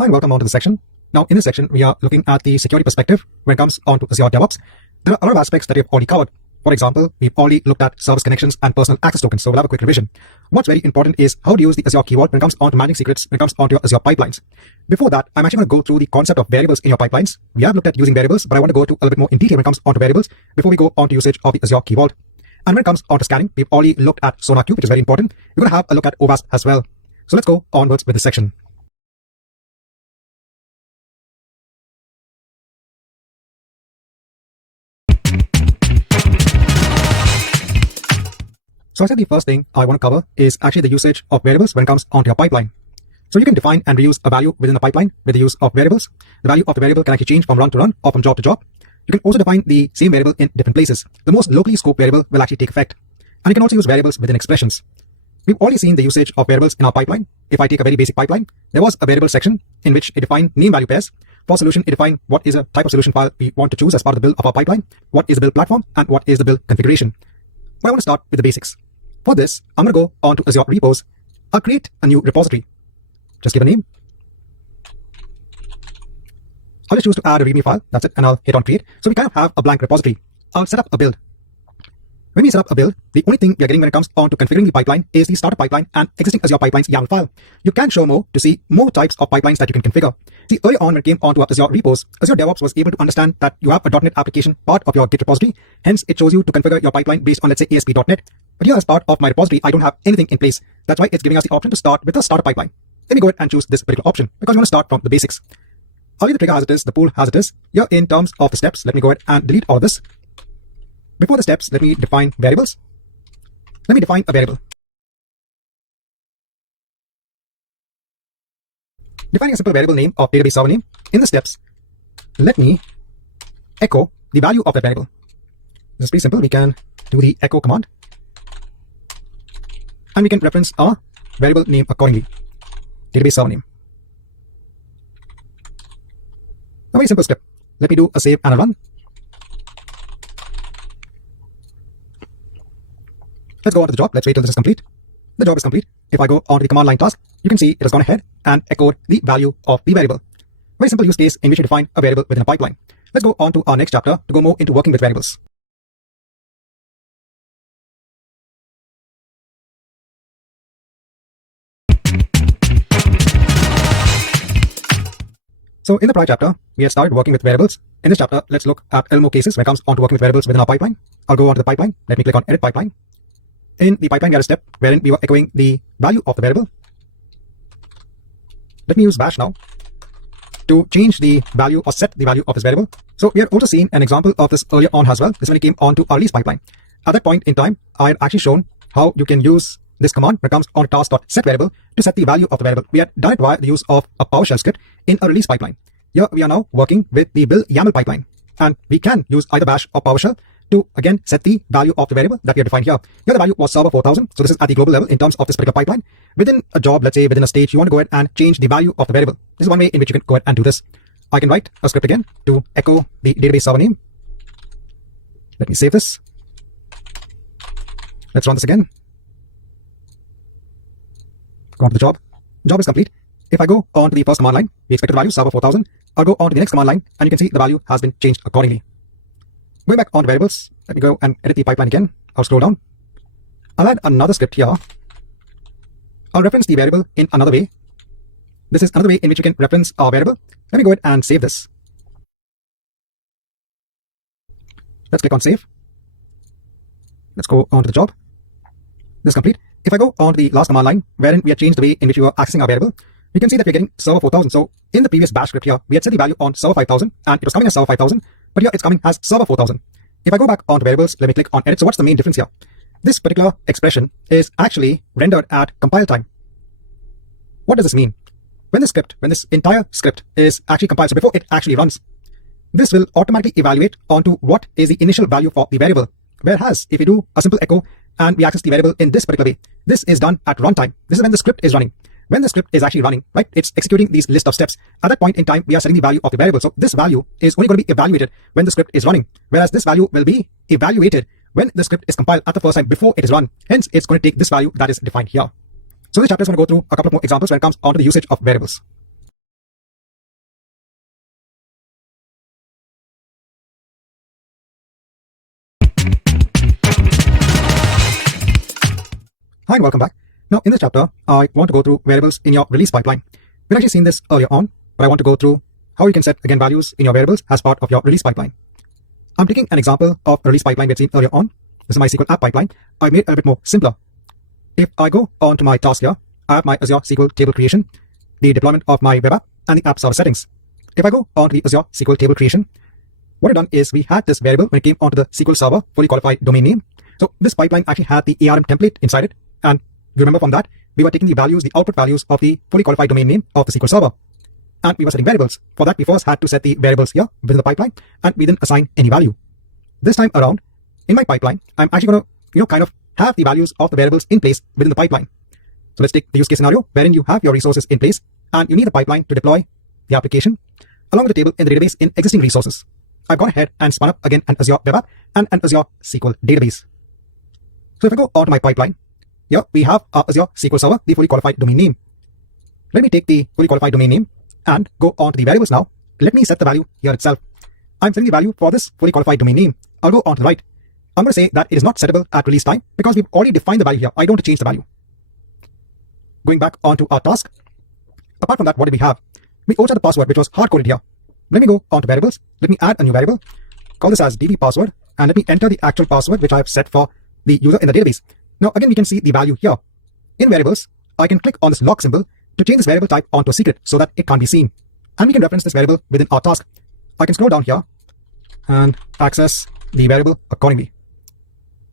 Hi and welcome on to the section. Now in this section, we are looking at the security perspective when it comes on to Azure DevOps. There are a lot of aspects that we've already covered. For example, we've already looked at service connections and personal access tokens, so we'll have a quick revision. What's very important is how to use the Azure keyword when it comes on to managing secrets, when it comes on to your Azure pipelines. Before that, I'm actually going to go through the concept of variables in your pipelines. We have looked at using variables, but I want to go to a little bit more in detail when it comes on to variables before we go on to usage of the Azure keyword. And when it comes on to scanning, we've already looked at SonarQube, which is very important. We're going to have a look at OWASP as well. So let's go onwards with this section. So I said the first thing I want to cover is actually the usage of variables when it comes onto your pipeline. So you can define and reuse a value within the pipeline with the use of variables. The value of the variable can actually change from run to run or from job to job. You can also define the same variable in different places. The most locally scoped variable will actually take effect. And you can also use variables within expressions. We've already seen the usage of variables in our pipeline. If I take a very basic pipeline, there was a variable section in which it defined name value pairs. For solution, it defined what is a type of solution file we want to choose as part of the build of our pipeline, what is the build platform, and what is the build configuration. But I want to start with the basics. For this, I'm going to go on to Azure repos. I'll create a new repository. Just give a name. I'll just choose to add a README file. That's it. And I'll hit on create. So we kind of have a blank repository. I'll set up a build. When we set up a build, the only thing we are getting when it comes on to configuring the pipeline is the starter pipeline and existing Azure pipelines YAML file. You can show more to see more types of pipelines that you can configure. See, early on when it came onto Azure repos, Azure DevOps was able to understand that you have a .NET application part of your Git repository. Hence, it shows you to configure your pipeline based on, let's say, ASP.NET. But here as part of my repository, I don't have anything in place. That's why it's giving us the option to start with a starter pipeline. Let me go ahead and choose this particular option because we want to start from the basics. I'll leave the trigger as it is, the pool as it is. Here in terms of the steps, let me go ahead and delete all this. Before the steps, let me define variables. Let me define a variable. Defining a simple variable name of database server name. In the steps, let me echo the value of that variable. This is pretty simple. We can do the echo command. And we can reference our variable name accordingly. Database server name. A very simple step. Let me do a save and a run. Let's go on to the job. Let's wait till this is complete. The job is complete. If I go on to the command line task, you can see it has gone ahead and echoed the value of the variable. Very simple use case in which you define a variable within a pipeline. Let's go on to our next chapter to go more into working with variables. So in the prior chapter, we had started working with variables. In this chapter, let's look at a little more cases when it comes on to working with variables within our pipeline. I'll go on to the pipeline. Let me click on edit pipeline. In the pipeline, we had a step wherein we were echoing the value of the variable. Let me use bash now to change the value or set the value of this variable. So we had also seen an example of this earlier on as well. This is when it came on to our release pipeline. At that point in time, I had actually shown how you can use this command when it comes on task.set variable to set the value of the variable. We had done it via the use of a PowerShell script in a release pipeline. Here we are now working with the build YAML pipeline, and we can use either bash or PowerShell to again set the value of the variable that we have defined here. Here the value was server 4000. So this is at the global level in terms of this particular pipeline. Within a job, let's say within a stage, you want to go ahead and change the value of the variable. This is one way in which you can go ahead and do this. I can write a script again to echo the database server name. Let me save this. Let's run this again. Go on to the job. Job is complete. If I go on to the first command line, the expected value server 4000. I'll go on to the next command line and you can see the value has been changed accordingly. Going back on to variables, let me go and edit the pipeline again. I'll scroll down. I'll add another script here. I'll reference the variable in another way. This is another way in which you can reference our variable. Let me go ahead and save this. Let's click on save. Let's go on to the job. This is complete. If I go on to the last command line, wherein we have changed the way in which we are accessing our variable, you can see that we're getting server 4000. So in the previous bash script here, we had set the value on server 5000 and it was coming as server 5000, but here it's coming as server 4000. If I go back onto variables, let me click on edit. So what's the main difference here? This particular expression is actually rendered at compile time. What does this mean? When this entire script is actually compiled, so before it actually runs, this will automatically evaluate onto what is the initial value for the variable. Whereas if we do a simple echo and we access the variable in this particular way, this is done at runtime. This is when the script is running. When the script is actually running, right, it's executing these list of steps. At that point in time, we are setting the value of the variable. So this value is only going to be evaluated when the script is running. Whereas this value will be evaluated when the script is compiled at the first time before it is run. Hence, it's going to take this value that is defined here. So this chapter is going to go through a couple of more examples when it comes on to the usage of variables. Hi and welcome back. Now in this chapter, I want to go through variables in your release pipeline. We've actually seen this earlier on, but I want to go through how you can set again values in your variables as part of your release pipeline. I'm taking an example of a release pipeline we've seen earlier on. This is my SQL app pipeline. I made it a bit more simpler. If I go on to my task here, I have my Azure SQL table creation, the deployment of my web app, and the app server settings. If I go on to the Azure SQL table creation, what I've done is we had this variable when it came onto the SQL Server fully qualified domain name. So this pipeline actually had the ARM template inside it. And you remember from that, we were taking the values, the output values of the fully qualified domain name of the SQL Server. And we were setting variables. For that, we first had to set the variables here within the pipeline, and we didn't assign any value. This time around, in my pipeline, I'm actually going to, kind of have the values of the variables in place within the pipeline. So let's take the use case scenario wherein you have your resources in place and you need a pipeline to deploy the application along with the table in the database in existing resources. I've gone ahead and spun up again an Azure web app and an Azure SQL database. So if I go on to my pipeline, here we have our Azure SQL Server, the fully qualified domain name. Let me take the fully qualified domain name and go on to the variables now. Let me set the value here itself. I'm setting the value for this fully qualified domain name. I'll go on to the right. I'm going to say that it is not settable at release time because we've already defined the value here. I don't want to change the value. Going back onto our task. Apart from that, what did we have? We also had the password, which was hard-coded here. Let me go on to variables. Let me add a new variable. Call this as db password, and let me enter the actual password which I have set for the user in the database. Now again, we can see the value here. In variables, I can click on this lock symbol to change this variable type onto a secret so that it can't be seen. And we can reference this variable within our task. I can scroll down here and access the variable accordingly.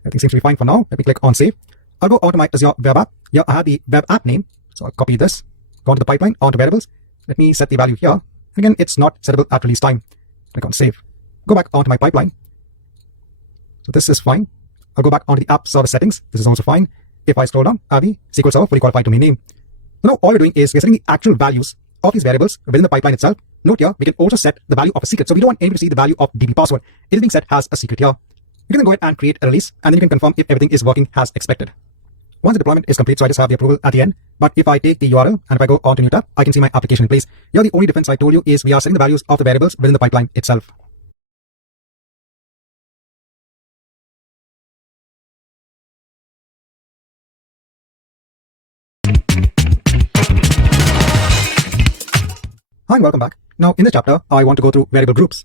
Everything seems to be fine for now. Let me click on save. I'll go on to my Azure web app. Here I have the web app name. So I'll copy this, go onto the pipeline, onto variables. Let me set the value here. Again, it's not settable at release time. Click on save. Go back onto my pipeline. So this is fine. I'll go back onto the app server settings. This is also fine. If I scroll down, I have the SQL Server fully qualified domain name. So now all we're doing is we're setting the actual values of these variables within the pipeline itself. Note here, we can also set the value of a secret. So we don't want anybody to see the value of db password. It is being set as a secret here. You can then go ahead and create a release, and then you can confirm if everything is working as expected. Once the deployment is complete, so I just have the approval at the end. But if I take the URL and if I go on to new tab, I can see my application in place. Here the only difference I told you is we are setting the values of the variables within the pipeline itself. Hi and welcome back. Now in this chapter, I want to go through variable groups.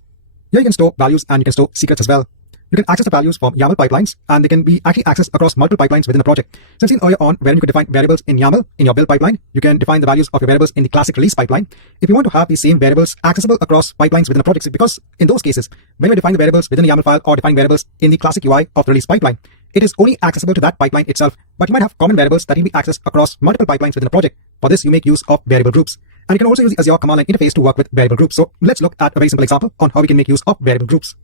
Here you can store values and you can store secrets as well. You can access the values from YAML pipelines, and they can be actually accessed across multiple pipelines within a project. So I've seen earlier on where you could define variables in YAML in your build pipeline. You can define the values of your variables in the classic release pipeline. If you want to have the same variables accessible across pipelines within a project, because in those cases, when you define the variables within the YAML file or define variables in the classic UI of the release pipeline, it is only accessible to that pipeline itself, but you might have common variables that can be accessed across multiple pipelines within a project. For this, you make use of variable groups. And you can also use the Azure command line interface to work with variable groups. So let's look at a very simple example on how we can make use of variable groups.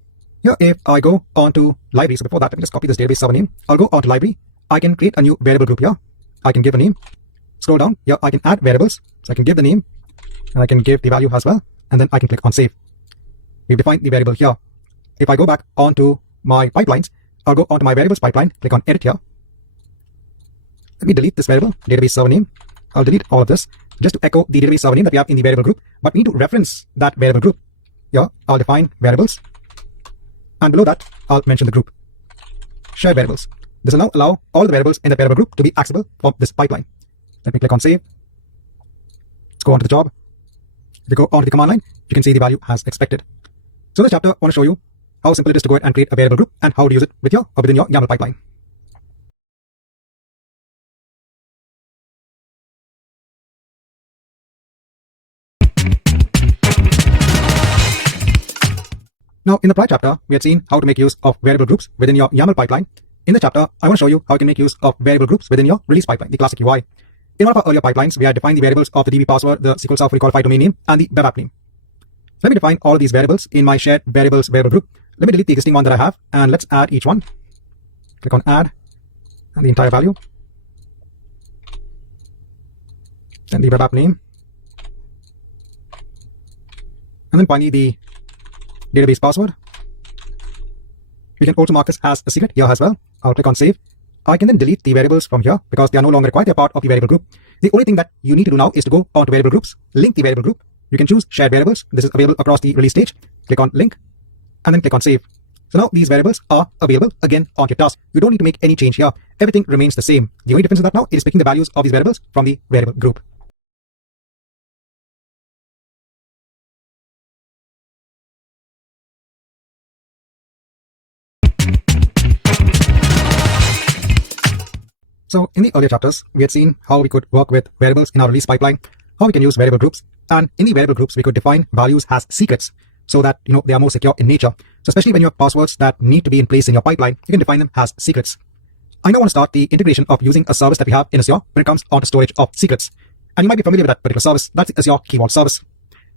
Here, if I go on to library, so before that, let me just copy this database server name. I'll go on to library. I can create a new variable group here. I can give a name. Scroll down. Here, I can add variables. So I can give the name and I can give the value as well. And then I can click on save. We've defined the variable here. If I go back onto my pipelines, I'll go onto my variables pipeline, click on edit here. Let me delete this variable, database server name. I'll delete all of this just to echo the database server name that we have in the variable group. But we need to reference that variable group. Here, I'll define variables. And below that, I'll mention the group. Shared variables. This will now allow all the variables in the variable group to be accessible from this pipeline. Let me click on save. Let's go on to the job. If you go on to the command line, you can see the value as expected. So in this chapter, I want to show you how simple it is to go ahead and create a variable group and how to use it with your or within your YAML pipeline. Now, in the prior chapter, we had seen how to make use of variable groups within your YAML pipeline. In the chapter, I want to show you how you can make use of variable groups within your release pipeline, the classic UI. In one of our earlier pipelines, we had defined the variables of the db password, the SQL Server fully qualified domain name, and the web app name. Let me define all of these variables in my shared variables variable group. Let me delete the existing one that I have, and let's add each one. Click on add, and the entire value. Then the web app name. And then finally the database password. You can also mark this as a secret here as well. I'll click on save. I can then delete the variables from here because they are no longer required. They're part of the variable group. The only thing that you need to do now is to go onto variable groups, link the variable group. You can choose shared variables. This is available across the release stage. Click on link and then click on save. So now these variables are available again on your task. You don't need to make any change here. Everything remains the same. The only difference is that now it is picking the values of these variables from the variable group. So in the earlier chapters, we had seen how we could work with variables in our release pipeline, how we can use variable groups, and in the variable groups, we could define values as secrets so that they are more secure in nature. So especially when you have passwords that need to be in place in your pipeline, you can define them as secrets. I now want to start the integration of using a service that we have in Azure when it comes on to storage of secrets. And you might be familiar with that particular service. That's the Azure Key Vault service.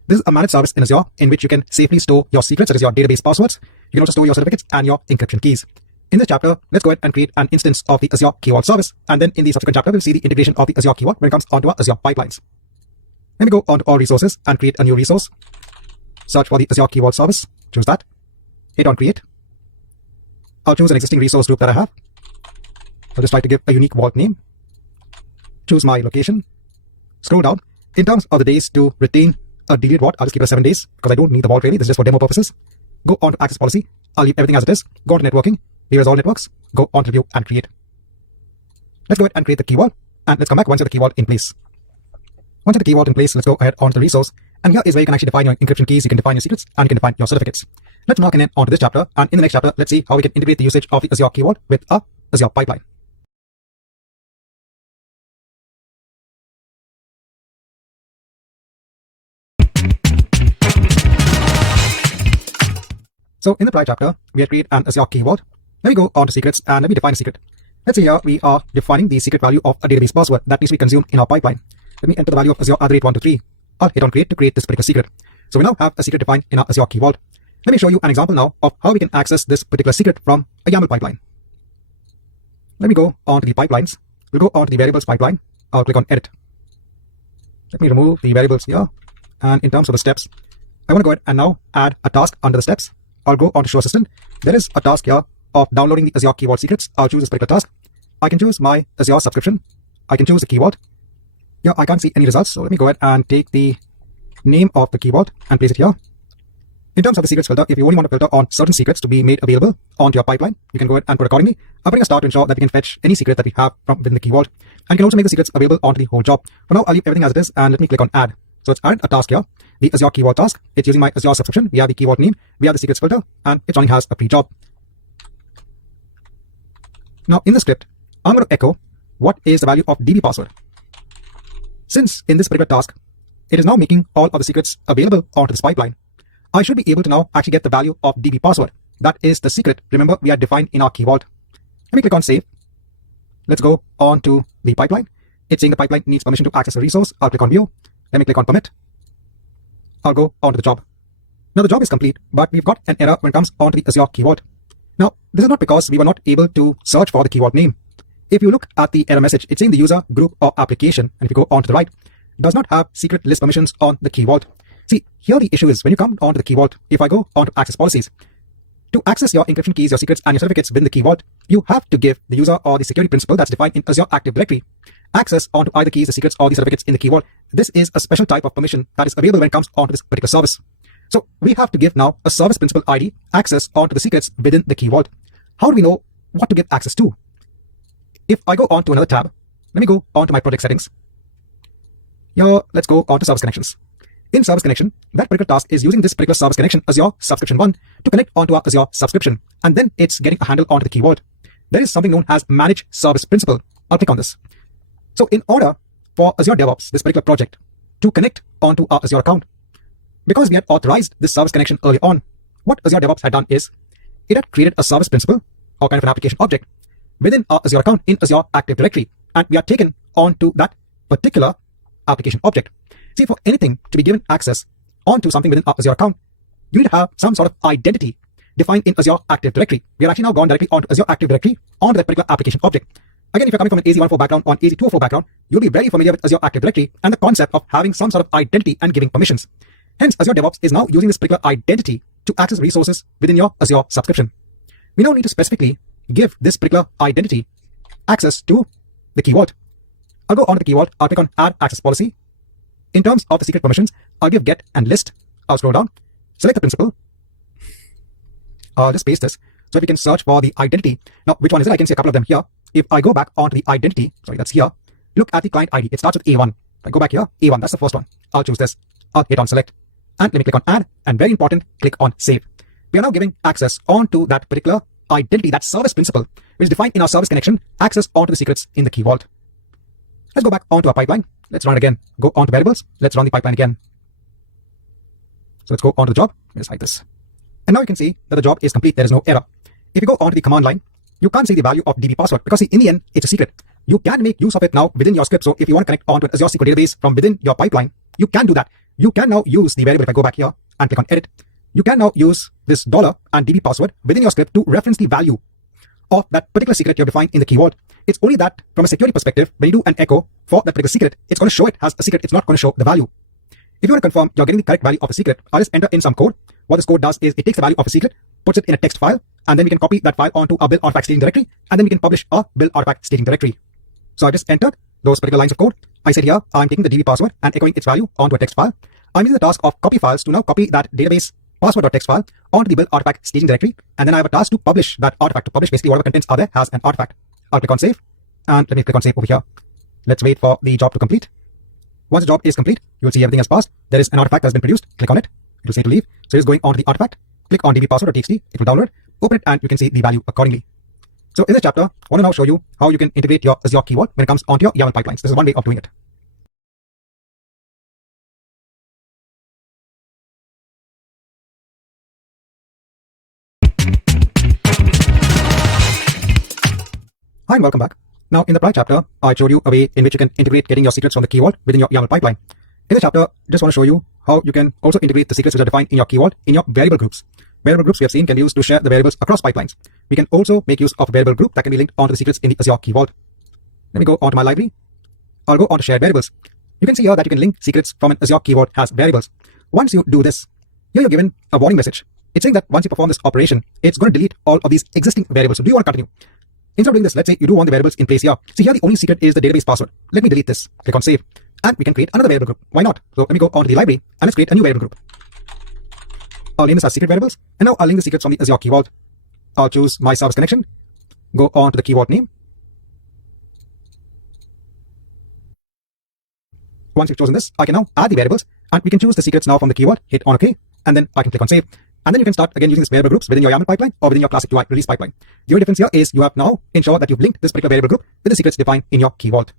This is a managed service in Azure in which you can safely store your secrets, such as your database passwords. You can also store your certificates and your encryption keys. In this chapter, let's go ahead and create an instance of the Azure Key Vault service. And then in the subsequent chapter, we'll see the integration of the Azure Key Vault when it comes onto our Azure pipelines. Let me go onto all resources and create a new resource. Search for the Azure Key Vault service. Choose that. Hit on create. I'll choose an existing resource group that I have. I'll just try to give a unique vault name. Choose my location. Scroll down. In terms of the days to retain a deleted vault, I'll just keep it 7 days because I don't need the vault really. This is just for demo purposes. Go on to access policy. I'll leave everything as it is. Go on to networking. Here is all networks. Go on to review and create. Let's go ahead and create the key vault. And let's come back once you have the key vault in place. Once you have the key vault in place, let's go ahead onto the resource. And here is where you can actually define your encryption keys, you can define your secrets, and you can define your certificates. Let's now connect onto this chapter. And in the next chapter, let's see how we can integrate the usage of the Azure Key Vault with our Azure pipeline. So in the prior chapter, we had created an Azure Key Vault. Let me go on to secrets and let me define a secret. Let's say here we are defining the secret value of a database password that needs to be consumed in our pipeline. Let me enter the value of Azure @123. I'll hit on create to create this particular secret. So we now have a secret defined in our Azure Key Vault. Let me show you an example now of how we can access this particular secret from a YAML pipeline. Let me go on to the pipelines. We'll go on to the variables pipeline. I'll click on edit. Let me remove the variables here. And in terms of the steps, I want to go ahead and now add a task under the steps. I'll go on to show assistant. There is a task here of downloading the Azure Key Vault secrets. I'll choose this particular task. I can choose my Azure subscription. I can choose the Key Vault. Here I can't see any results, so let me go ahead and take the name of the Key Vault and place it here. In terms of the secrets filter, if you only want to filter on certain secrets to be made available onto your pipeline, you can go ahead and put accordingly. I'm putting a star to ensure that we can fetch any secret that we have from within the Key Vault. And you can also make the secrets available onto the whole job. For now, I'll leave everything as it is and let me click on add. So it's added a task here, the Azure Key Vault task. It's using my Azure subscription. We have the Key Vault name, we have the secrets filter, and it's running as a pre-job. Now in the script, I'm going to echo what is the value of DB password. Since in this particular task, it is now making all of the secrets available onto this pipeline, I should be able to now actually get the value of DB password. That is the secret, remember, we had defined in our Key Vault. Let me click on save. Let's go on to the pipeline. It's saying the pipeline needs permission to access a resource. I'll click on view. Let me click on permit. I'll go on to the job. Now the job is complete, but we've got an error when it comes onto the Azure Key Vault. Now, this is not because we were not able to search for the Key Vault name. If you look at the error message, it's saying the user, group, or application, and if you go on to the right, does not have secret list permissions on the Key Vault. See, here the issue is when you come onto the Key Vault, if I go onto access policies, to access your encryption keys, your secrets, and your certificates within the Key Vault, you have to give the user or the security principal that's defined in Azure Active Directory access onto either keys, the secrets, or the certificates in the Key Vault. This is a special type of permission that is available when it comes onto this particular service. So we have to give now a service principal ID access onto the secrets within the Key Vault. How do we know what to give access to? If I go on to another tab, let me go on to my project settings. Here, let's go on to service connections. In service connection, that particular task is using this particular service connection, Azure subscription 1, to connect onto our Azure subscription. And then it's getting a handle onto the Key Vault. There is something known as manage service principal. I'll click on this. So in order for Azure DevOps, this particular project, to connect onto our Azure account, because we had authorized this service connection early on, what Azure DevOps had done is, it had created a service principal, or kind of an application object, within our Azure account in Azure Active Directory, and we are taken onto that particular application object. See, for anything to be given access onto something within our Azure account, you need to have some sort of identity defined in Azure Active Directory. We have actually now gone directly onto Azure Active Directory onto that particular application object. Again, if you're coming from an AZ-104 background or an AZ-204 background, you'll be very familiar with Azure Active Directory and the concept of having some sort of identity and giving permissions. Hence, Azure DevOps is now using this particular identity to access resources within your Azure subscription. We now need to specifically give this particular identity access to the Key Vault. I'll go on to the Key Vault. I'll click on Add Access Policy. In terms of the secret permissions, I'll give get and list. I'll scroll down, select the principal, I'll just paste this so we can search for the identity. Now, which one is it? I can see a couple of them here. If I go back onto the identity, sorry, that's here. Look at the client ID. It starts with A1. If I go back here, A1, that's the first one. I'll choose this. I'll hit on select. And let me click on add. And very important, click on save. We are now giving access onto that particular identity, that service principal, which is defined in our service connection, access onto the secrets in the key vault. Let's go back onto our pipeline. Let's run it again. Go onto variables. Let's run the pipeline again. So let's go onto the job. Let's hide this. And now you can see that the job is complete. There is no error. If you go onto the command line, you can't see the value of DB password because see, in the end, it's a secret. You can make use of it now within your script. So if you want to connect onto an Azure SQL database from within your pipeline, you can do that. You can now use the variable. If I go back here and click on edit, you can now use this $ and DB password within your script to reference the value of that particular secret you have defined in the key vault. It's only that from a security perspective, when you do an echo for that particular secret, it's going to show it as a secret. It's not going to show the value. If you want to confirm you're getting the correct value of a secret, I'll just enter in some code. What this code does is it takes the value of a secret, puts it in a text file, and then we can copy that file onto our build artifact staging directory, and then we can publish our build artifact staging directory. So I just entered those particular lines of code. I said here, I'm taking the DB password and echoing its value onto a text file. I'm using the task of copy files to now copy that database password.txt file onto the build artifact staging directory, and then I have a task to publish that artifact. To publish basically whatever contents are there as an artifact. I'll click on save, and let me click on save over here. Let's wait for the job to complete. Once the job is complete, you will see everything has passed. There is an artifact that has been produced. Click on it. It will say to leave. So it's going on to the artifact. Click on dbpassword.txt. It will download. Open it, and you can see the value accordingly. So in this chapter, I want to now show you how you can integrate your Azure Key Vault when it comes onto your YAML pipelines. This is one way of doing it. Hi and welcome back. Now in the prior chapter, I showed you a way in which you can integrate getting your secrets from the key vault within your YAML pipeline. In this chapter, I just want to show you how you can also integrate the secrets which are defined in your key vault in your variable groups. Variable groups we have seen can be used to share the variables across pipelines. We can also make use of a variable group that can be linked onto the secrets in the Azure Key Vault. Let me go onto my library. I'll go onto shared variables. You can see here that you can link secrets from an Azure Key Vault as variables. Once you do this, here you're given a warning message. It's saying that once you perform this operation, it's going to delete all of these existing variables. So do you want to continue? Instead of doing this, let's say you do want the variables in place here. See here, the only secret is the database password. Let me delete this. Click on save. And we can create another variable group. Why not? So let me go onto the library and let's create a new variable group. I'll name this as secret variables. And now I'll link the secrets from the Azure Key Vault. I'll choose my service connection. Go on to the Key Vault name. Once you've chosen this, I can now add the variables and we can choose the secrets now from the Key Vault. Hit on OK. And then I can click on save. And then you can start again using this variable groups within your YAML pipeline or within your classic UI release pipeline. The only difference here is you have now ensured that you've linked this particular variable group with the secrets defined in your Key Vault.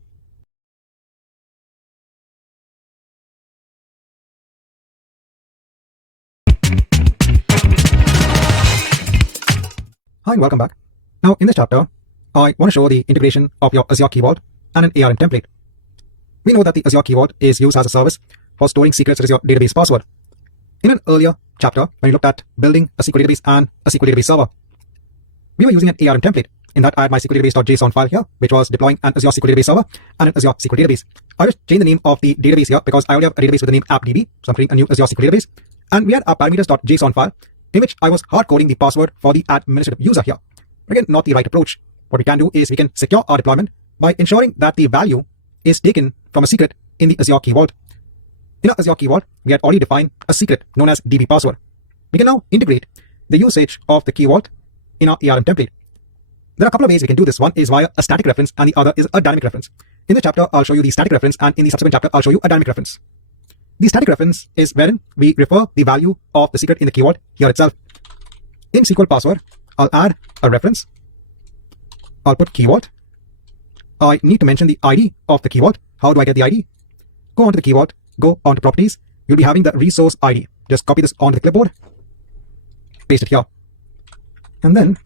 Hi and welcome back. Now in this chapter, I want to show the integration of your Azure Key Vault and an ARM template. We know that the Azure Key Vault is used as a service for storing secrets such as your database password. In an earlier chapter, when we looked at building a SQL database and a SQL database server, we were using an ARM template. In that, I had my SQL database.json file here, which was deploying an Azure SQL database server and an Azure SQL database. I just changed the name of the database here because I already have a database with the name AppDB, so I'm creating a new Azure SQL database. And we had our parameters.json file in which I was hard coding the password for the administrative user here. Again, not the right approach. What we can do is we can secure our deployment by ensuring that the value is taken from a secret in the Azure Key Vault. In our Azure Key Vault, we had already defined a secret known as DB password. We can now integrate the usage of the Key Vault in our ARM template. There are a couple of ways we can do this. One is via a static reference and the other is a dynamic reference. In this chapter, I'll show you the static reference, and in the subsequent chapter, I'll show you a dynamic reference. The static reference is wherein we refer the value of the secret in the Key Vault here itself. In SQL password, I'll add a reference. I'll put Key Vault. I need to mention the ID of the Key Vault. How do I get the ID? Go onto the Key Vault, go onto properties. You'll be having the resource ID. Just copy this onto the clipboard, paste it here. And then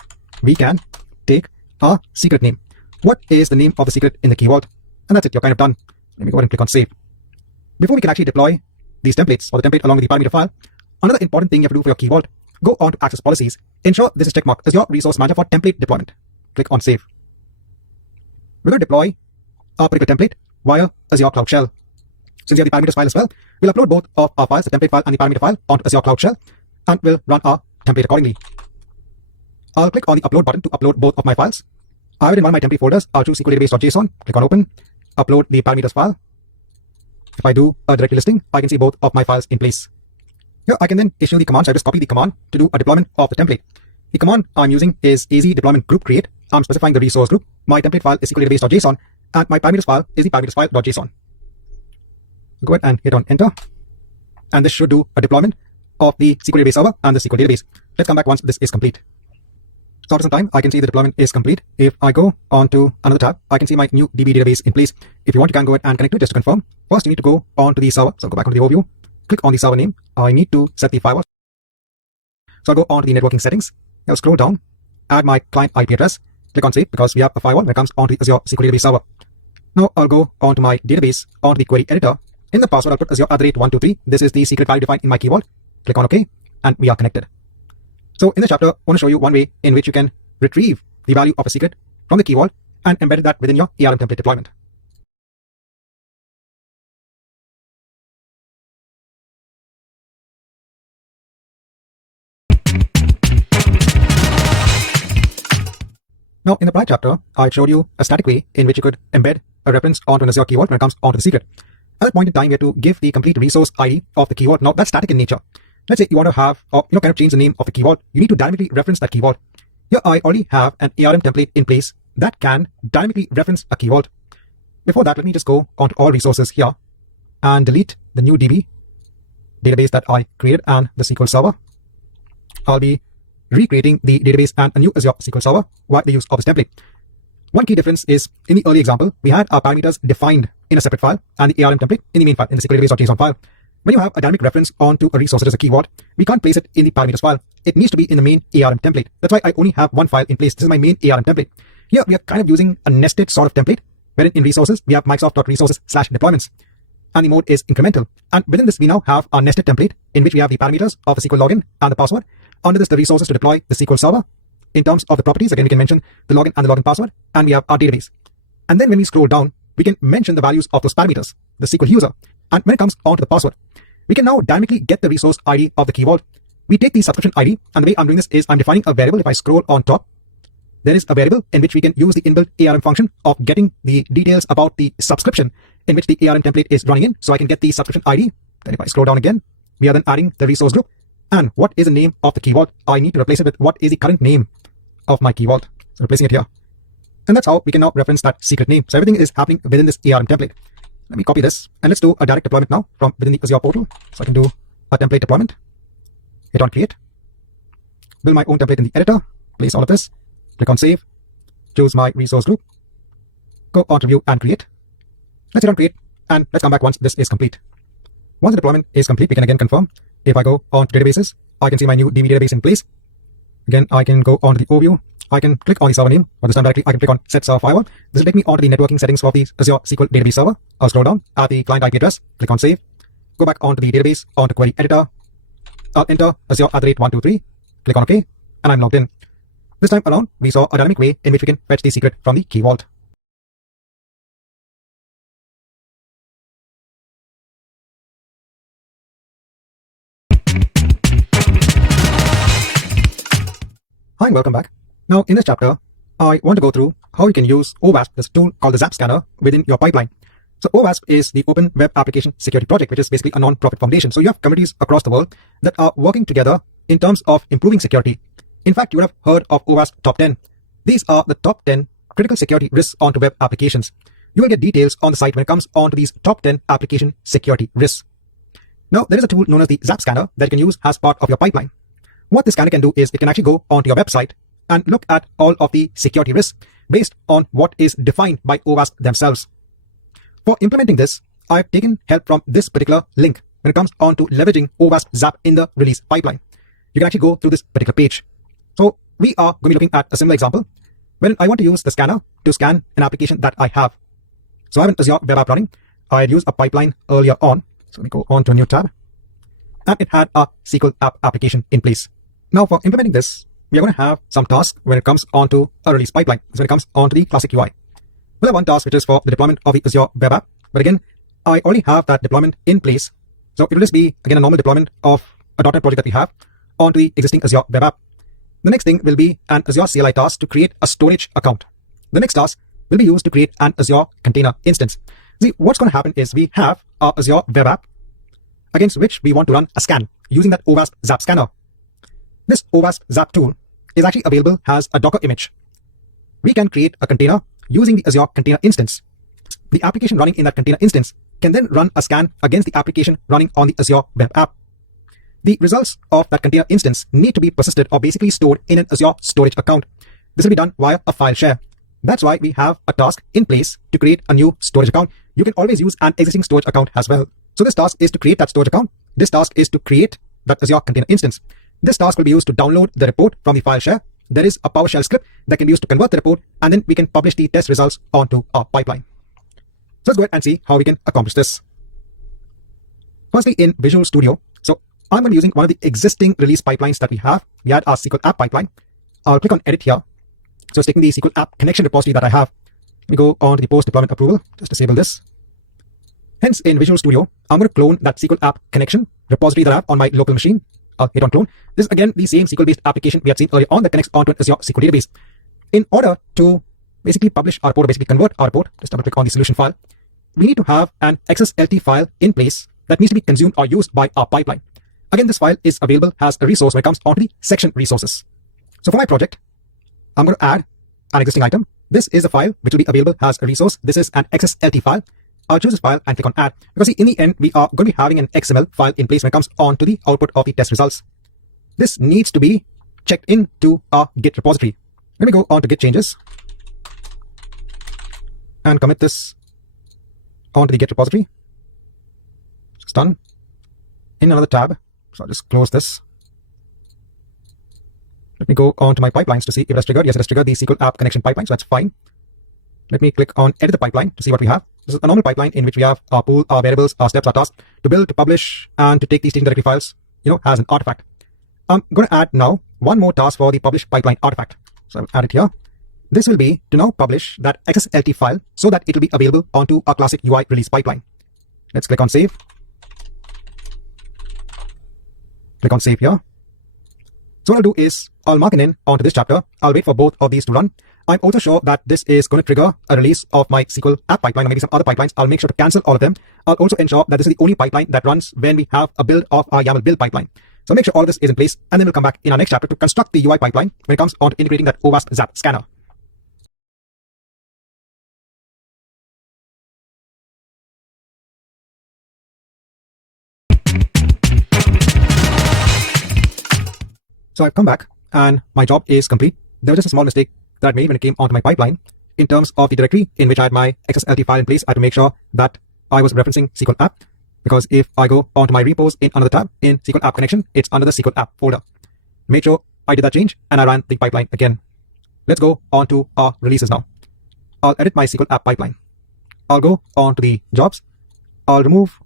we can take our secret name. What is the name of the secret in the Key Vault? And that's it, you're kind of done. Let me go ahead and click on save. Before we can actually deploy these templates or the template along with the parameter file, another important thing you have to do for your Key Vault, go on to access policies. Ensure this is checkmarked as your resource manager for template deployment. Click on save. We're going to deploy our particular template via Azure Cloud Shell. Since we have the parameters file as well, we'll upload both of our files, the template file and the parameter file, onto Azure Cloud Shell, and we'll run our template accordingly. I'll click on the upload button to upload both of my files. I have it in one of my template folders. I'll choose SQL database.json, click on open, upload the parameters file. If I do a directory listing, I can see both of my files in place. Here I can then issue the command. So I just copy the command to do a deployment of the template. The command I'm using is az deployment group create. I'm specifying the resource group. My template file is SQL database.json, and my parameters file is the parameters file.json. Go ahead and hit on enter, and this should do a deployment of the SQL database server and the SQL database. Let's come back once this is complete. So after some time, I can see the deployment is complete. If I go on to another tab, I can see my new DB database in place. If you want, you can go ahead and connect to it just to confirm. First, you need to go on to the server. So go back onto the overview, click on the server name. I need to set the firewall. So I'll go on to the networking settings. I'll scroll down, add my client IP address, click on save because we have a firewall when it comes onto the Azure SQL database server. Now I'll go on to my database, onto the query editor. In the password, I'll put Azure@123. This is the secret value defined in my key vault. Click on OK, and we are connected. So in this chapter, I want to show you one way in which you can retrieve the value of a secret from the key vault and embed that within your ARM template deployment. Now, in the prior chapter, I showed you a static way in which you could embed a reference onto an Azure key vault when it comes onto the secret. At that point in time, we had to give the complete resource ID of the key vault. Now, that's static in nature. Let's say you want to have, or kind of change the name of the key vault. You need to dynamically reference that key vault. Here, I already have an ARM template in place that can dynamically reference a key vault. Before that, let me just go onto all resources here and delete the new DB database that I created and the SQL server. I'll be recreating the database and a new Azure SQL server via the use of this template. One key difference is, in the early example, we had our parameters defined in a separate file and the ARM template in the main file, in the SQL database.json file. When you have a dynamic reference onto a resource such as a key vault, we can't place it in the parameters file. It needs to be in the main ARM template. That's why I only have one file in place. This is my main ARM template. Here, we are kind of using a nested sort of template, wherein in resources, we have Microsoft.resources/deployments. And the mode is incremental. And within this, we now have our nested template in which we have the parameters of the SQL login and the password. Under this, the resources to deploy the SQL server. In terms of the properties, again, we can mention the login and the login password, and we have our database. And then when we scroll down, we can mention the values of those parameters, the SQL user. And when it comes onto the password, we can now dynamically get the resource ID of the key vault. We take the subscription ID, and the way I'm doing this is I'm defining a variable. If I scroll on top, there is a variable in which we can use the inbuilt ARM function of getting the details about the subscription in which the ARM template is running in. So I can get the subscription ID. Then if I scroll down again, we are then adding the resource group. And what is the name of the key vault? I need to replace it with what is the current name of my key vault. So replacing it here. And that's how we can now reference that secret name. So everything is happening within this ARM template. Let me copy this and let's do a direct deployment now from within the Azure portal. So I can do a template deployment. Hit on create. Build my own template in the editor. Place all of this. Click on save. Choose my resource group. Go on to view and create. Let's hit on create and let's come back once this is complete. Once the deployment is complete, we can again confirm. If I go on to databases, I can see my new DB database in place. Again, I can go on to the overview. I can click on the server name, or this time directly I can click on set server firewall. This will take me onto the networking settings for the Azure SQL database server. I'll scroll down, add the client IP address, click on save, go back onto the database, onto query editor. I'll enter Azure@123, click on OK, and I'm logged in. This time around, we saw a dynamic way in which we can fetch the secret from the key vault. Hi and welcome back. Now in this chapter, I want to go through how you can use OWASP, this tool called the ZAP scanner, within your pipeline. So OWASP is the Open Web Application Security Project, which is basically a non-profit foundation. So you have communities across the world that are working together in terms of improving security. In fact, you would have heard of OWASP Top 10. These are the top 10 critical security risks onto web applications. You will get details on the site when it comes onto these top 10 application security risks. Now, there is a tool known as the ZAP scanner that you can use as part of your pipeline. What this scanner can do is it can actually go onto your website and look at all of the security risks based on what is defined by OWASP themselves. For implementing this, I've taken help from this particular link when it comes on to leveraging OWASP ZAP in the release pipeline. You can actually go through this particular page. So we are going to be looking at a similar example when I want to use the scanner to scan an application that I have. So I have an Azure web app running. I had used a pipeline earlier on. So let me go on to a new tab. And it had a SQL app application in place. Now for implementing this, we are going to have some tasks when it comes onto a release pipeline. So when it comes onto the classic UI. We'll have one task which is for the deployment of the Azure web app. But again, I already have that deployment in place. So it will just be, again, a normal deployment of a .NET project that we have onto the existing Azure web app. The next thing will be an Azure CLI task to create a storage account. The next task will be used to create an Azure container instance. See, what's going to happen is we have our Azure web app against which we want to run a scan using that OWASP ZAP scanner. This OWASP ZAP tool is actually available as a Docker image. We can create a container using the Azure Container Instance. The application running in that container instance can then run a scan against the application running on the Azure web app. The results of that container instance need to be persisted or basically stored in an Azure storage account. This will be done via a file share. That's why we have a task in place to create a new storage account. You can always use an existing storage account as well. So this task is to create that storage account. This task is to create that Azure Container Instance. This task will be used to download the report from the file share. There is a PowerShell script that can be used to convert the report, and then we can publish the test results onto our pipeline. So let's go ahead and see how we can accomplish this. Firstly, in Visual Studio, so I'm going to be using one of the existing release pipelines that we have. We had our SQL app pipeline. I'll click on edit here. So it's taking the SQL app connection repository that I have. Let me go on to the post deployment approval. Just disable this. Hence, in Visual Studio, I'm going to clone that SQL app connection repository that I have on my local machine. I'll hit on clone. This is again the same SQL-based application we had seen earlier on that connects onto an Azure SQL database. In order to basically publish our report, or basically convert our report, just double click on the solution file, we need to have an XSLT file in place that needs to be consumed or used by our pipeline. Again, this file is available as a resource when it comes onto the section resources. So for my project, I'm going to add an existing item. This is a file which will be available as a resource. This is an XSLT file. I'll choose this file and click on add, because see, in the end, we are going to be having an XML file in place when it comes on to the output of the test results. This needs to be checked into our Git repository. Let me go on to Git changes and commit this onto the Git repository. It's done. In another tab, so I'll just close this. Let me go on to my pipelines to see if it has triggered. Yes, it has triggered the SQL app connection pipeline, so that's fine. Let me click on edit the pipeline to see what we have. This is a normal pipeline in which we have our pool, our variables, our steps, our tasks to build, to publish, and to take these staging directory files, as an artifact. I'm going to add now one more task for the publish pipeline artifact. So I'll add it here. This will be to now publish that XSLT file so that it will be available onto our classic UI release pipeline. Let's click on save. Click on save here. So what I'll do is I'll mark an in onto this chapter. I'll wait for both of these to run. I'm also sure that this is going to trigger a release of my SQL app pipeline or maybe some other pipelines. I'll make sure to cancel all of them. I'll also ensure that this is the only pipeline that runs when we have a build of our YAML build pipeline. So make sure all of this is in place, and then we'll come back in our next chapter to construct the UI pipeline when it comes on to integrating that OWASP ZAP scanner. So I've come back and my job is complete. There was just a small mistake that I made when it came onto my pipeline in terms of the directory in which I had my XSLT file in place. I had to make sure that I was referencing SQL app, because if I go onto my repos in another tab in SQL app connection, it's under the SQL app folder. Make sure I did that change and I ran the pipeline again. Let's go on to our releases now. I'll edit my SQL app pipeline. I'll go on to the jobs. I'll remove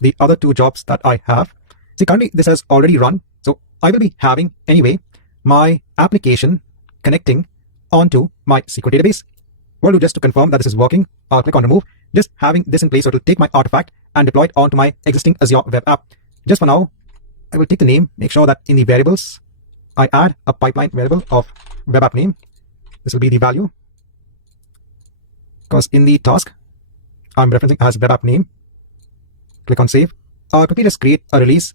the other two jobs that I have. See, currently this has already run. So I will be having anyway my application connecting onto my SQL database. What I'll do just to confirm that this is working, I'll click on remove, just having this in place so it will take my artifact and deploy it onto my existing Azure web app. Just for now, I will take the name, make sure that in the variables, I add a pipeline variable of web app name. This will be the value, because in the task, I'm referencing as web app name. Click on save. I'll quickly just create a release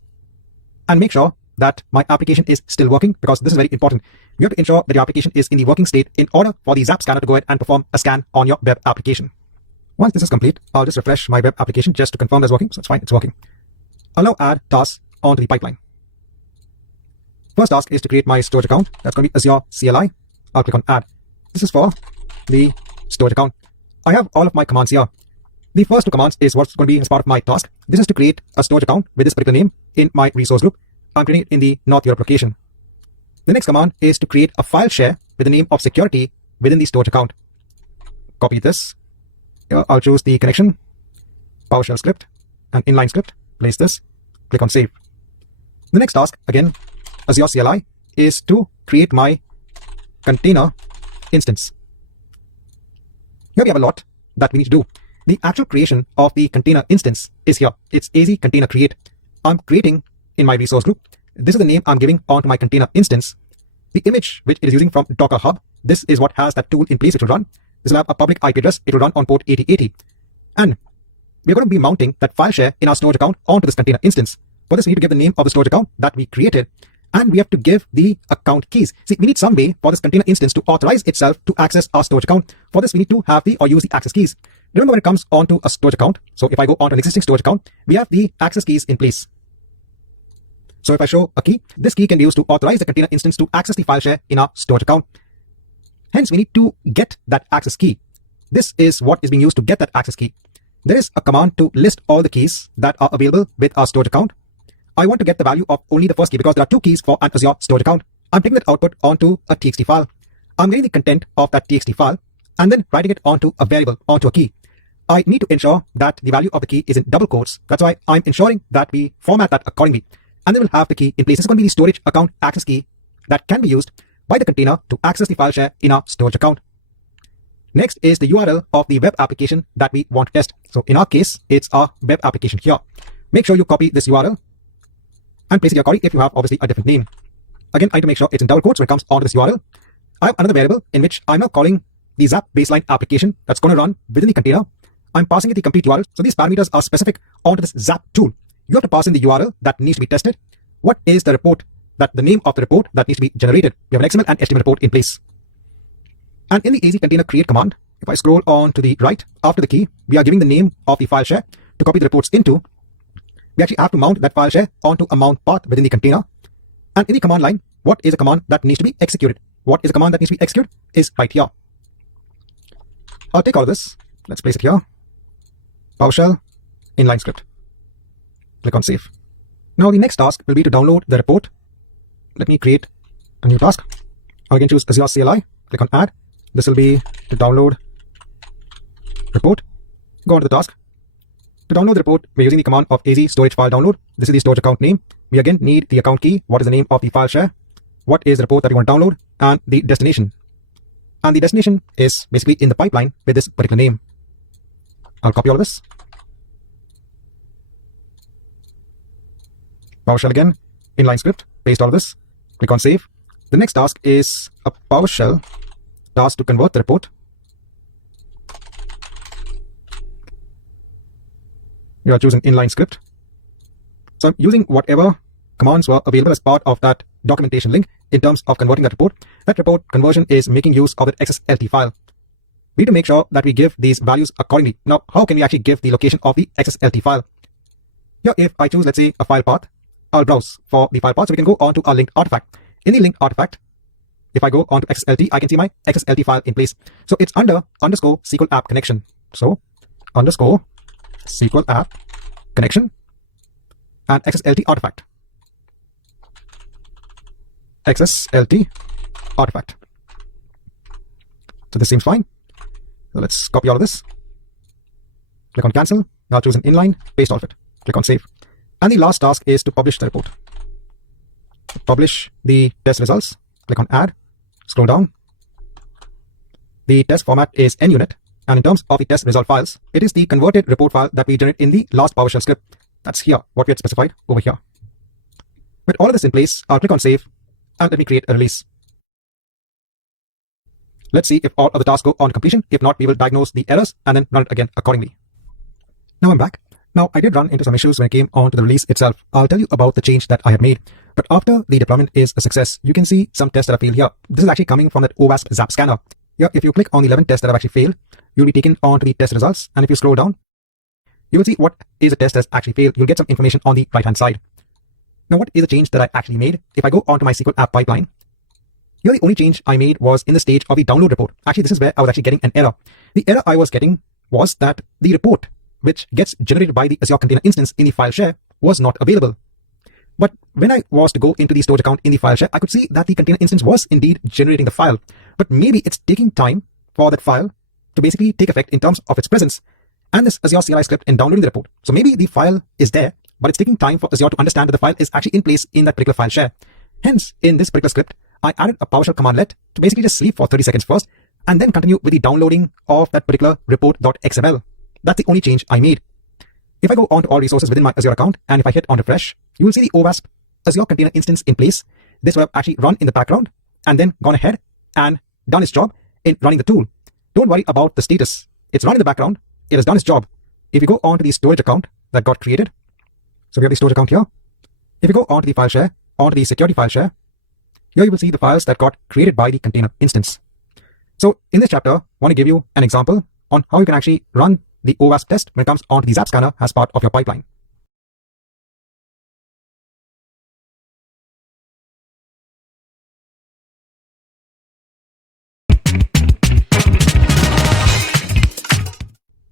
and make sure that my application is still working, because this is very important. You have to ensure that your application is in the working state in order for the ZAP scanner to go ahead and perform a scan on your web application. Once this is complete, I'll just refresh my web application just to confirm that's working. So it's fine, it's working. I'll now add tasks onto the pipeline. First task is to create my storage account. That's going to be Azure CLI. I'll click on add. This is for the storage account. I have all of my commands here. The first two commands is what's going to be as part of my task. This is to create a storage account with this particular name in my resource group. I'm creating it in the North Europe location. The next command is to create a file share with the name of security within the storage account. Copy this. Here I'll choose the connection, PowerShell script, and inline script. Place this. Click on save. The next task, again, Azure CLI, is to create my container instance. Here we have a lot that we need to do. The actual creation of the container instance is here. It's AZ container create. I'm creating in my resource group. This is the name I'm giving onto my container instance. The image which it is using from Docker Hub, this is what has that tool in place which will run. This will have a public IP address. It will run on port 8080. And we're going to be mounting that file share in our storage account onto this container instance. For this, we need to give the name of the storage account that we created and we have to give the account keys. See, we need some way for this container instance to authorize itself to access our storage account. For this, we need to have the or use the access keys. Remember, when it comes onto a storage account, so if I go onto an existing storage account, we have the access keys in place. So if I show a key, this key can be used to authorize the container instance to access the file share in our storage account. Hence, we need to get that access key. This is what is being used to get that access key. There is a command to list all the keys that are available with our storage account. I want to get the value of only the first key because there are 2 keys for an Azure storage account. I'm taking that output onto a txt file. I'm getting the content of that txt file and then writing it onto a variable, onto a key. I need to ensure that the value of the key is in double quotes. That's why I'm ensuring that we format that accordingly. And then we'll have the key in place. This is going to be the storage account access key that can be used by the container to access the file share in our storage account. Next is the URL of the web application that we want to test. So in our case, it's our web application here. Make sure you copy this URL and place it here accordingly if you have obviously a different name. Again, I need to make sure it's in double quotes when it comes onto this URL. I have another variable in which I'm now calling the Zap baseline application that's going to run within the container. I'm passing it the complete URL. So these parameters are specific onto this Zap tool. You have to pass in the URL that needs to be tested. What is the report, that the name of the report that needs to be generated? We have an XML and HTML report in place. And in the AZ container create command, if I scroll on to the right after the key, we are giving the name of the file share to copy the reports into. We actually have to mount that file share onto a mount path within the container. And in the command line, what is a command that needs to be executed? What is a command that needs to be executed is right here. I'll take all of this. Let's place it here. PowerShell inline script. Click on save. Now the next task will be to download the report. Let me create a new task. I'll again choose Azure CLI. Click on add. This will be to download report. Go on to the task. To download the report, we're using the command of AZ storage file download. This is the storage account name. We again need the account key. What is the name of the file share? What is the report that you want to download? And the destination. And the destination is basically in the pipeline with this particular name. I'll copy all of this. PowerShell again, inline script, paste all of this. Click on save. The next task is a PowerShell task to convert the report. You are choosing inline script. So I'm using whatever commands were available as part of that documentation link in terms of converting that report. That report conversion is making use of the XSLT file. We need to make sure that we give these values accordingly. Now, how can we actually give the location of the XSLT file? Here, if I choose, let's say, a file path, I'll browse for the file path so we can go on to our linked artifact. In the linked artifact, if I go on to XSLT, I can see my XSLT file in place. So it's under underscore SQL app connection. So underscore SQL app connection and XSLT artifact. XSLT artifact. So this seems fine. So let's copy all of this. Click on cancel. Now choose an inline, paste all of it. Click on save. And the last task is to publish the report. Publish the test results. Click on add. Scroll down. The test format is NUnit. And in terms of the test result files, it is the converted report file that we generate in the last PowerShell script. That's here, what we had specified over here. With all of this in place, I'll click on save and let me create a release. Let's see if all of the tasks go on completion. If not, we will diagnose the errors and then run it again accordingly. Now I'm back. Now I did run into some issues when it came on to the release itself. I'll tell you about the change that I had made. But after the deployment is a success, you can see some tests that have failed here. This is actually coming from that OWASP Zap scanner. Here, if you click on the 11 tests that have actually failed, you'll be taken on to the test results. And if you scroll down, you will see what is a test that's actually failed. You'll get some information on the right-hand side. Now, what is the change that I actually made? If I go onto my SQL app pipeline, here the only change I made was in the stage of the download report. Actually, this is where I was actually getting an error. The error I was getting was that the report, which gets generated by the Azure Container Instance in the file share, was not available. But when I was to go into the storage account in the file share, I could see that the container instance was indeed generating the file. But maybe it's taking time for that file to basically take effect in terms of its presence and this Azure CLI script in downloading the report. So maybe the file is there, but it's taking time for Azure to understand that the file is actually in place in that particular file share. Hence, in this particular script, I added a PowerShell commandlet to basically just sleep for 30 seconds first and then continue with the downloading of that particular report.xml. That's the only change I made. If I go on to all resources within my Azure account, and if I hit on refresh, you will see the OWASP Azure Container Instance in place. This will have actually run in the background and then gone ahead and done its job in running the tool. Don't worry about the status. It's run in the background. It has done its job. If you go on to the storage account that got created, so we have the storage account here. If you go on to the file share, onto the security file share, here you will see the files that got created by the container instance. So in this chapter, I want to give you an example on how you can actually run the OWASP test when it comes onto the Zap scanner as part of your pipeline.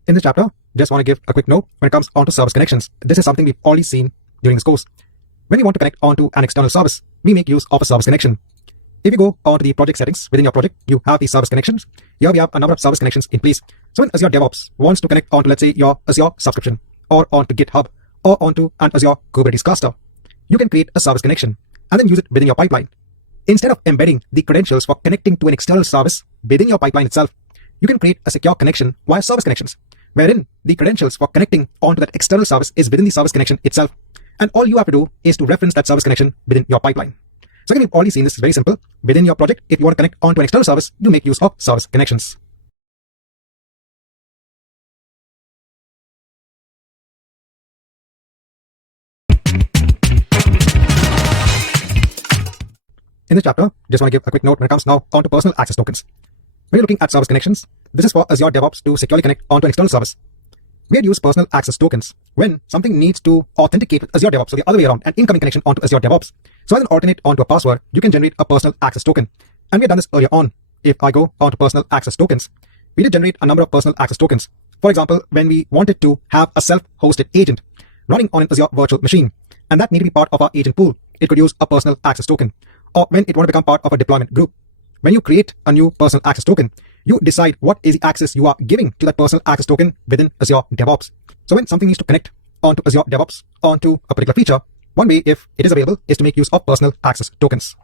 In this chapter, just want to give a quick note when it comes onto service connections. This is something we've already seen during this course. When we want to connect onto an external service, we make use of a service connection. If you go onto the project settings within your project, you have the service connections. Here we have a number of service connections in place. So when Azure DevOps wants to connect onto, let's say, your Azure subscription, or onto GitHub, or onto an Azure Kubernetes cluster, you can create a service connection and then use it within your pipeline. Instead of embedding the credentials for connecting to an external service within your pipeline itself, you can create a secure connection via service connections, wherein the credentials for connecting onto that external service is within the service connection itself. And all you have to do is to reference that service connection within your pipeline. So again, we've already seen this is very simple. Within your project, if you want to connect onto an external service, you make use of service connections. In this chapter, just want to give a quick note when it comes now onto personal access tokens. When you're looking at service connections, this is for Azure DevOps to securely connect onto an external service. We had used personal access tokens when something needs to authenticate with Azure DevOps, so the other way around, an incoming connection onto Azure DevOps. So as an alternate onto a password, you can generate a personal access token. And we had done this earlier on. If I go onto personal access tokens, we did generate a number of personal access tokens. For example, when we wanted to have a self-hosted agent running on an Azure virtual machine, and that needed to be part of our agent pool, it could use a personal access token. Or when it wanted to become part of a deployment group, when you create a new personal access token, you decide what is the access you are giving to that personal access token within Azure DevOps. So when something needs to connect onto Azure DevOps onto a particular feature, one way, if it is available, is to make use of personal access tokens.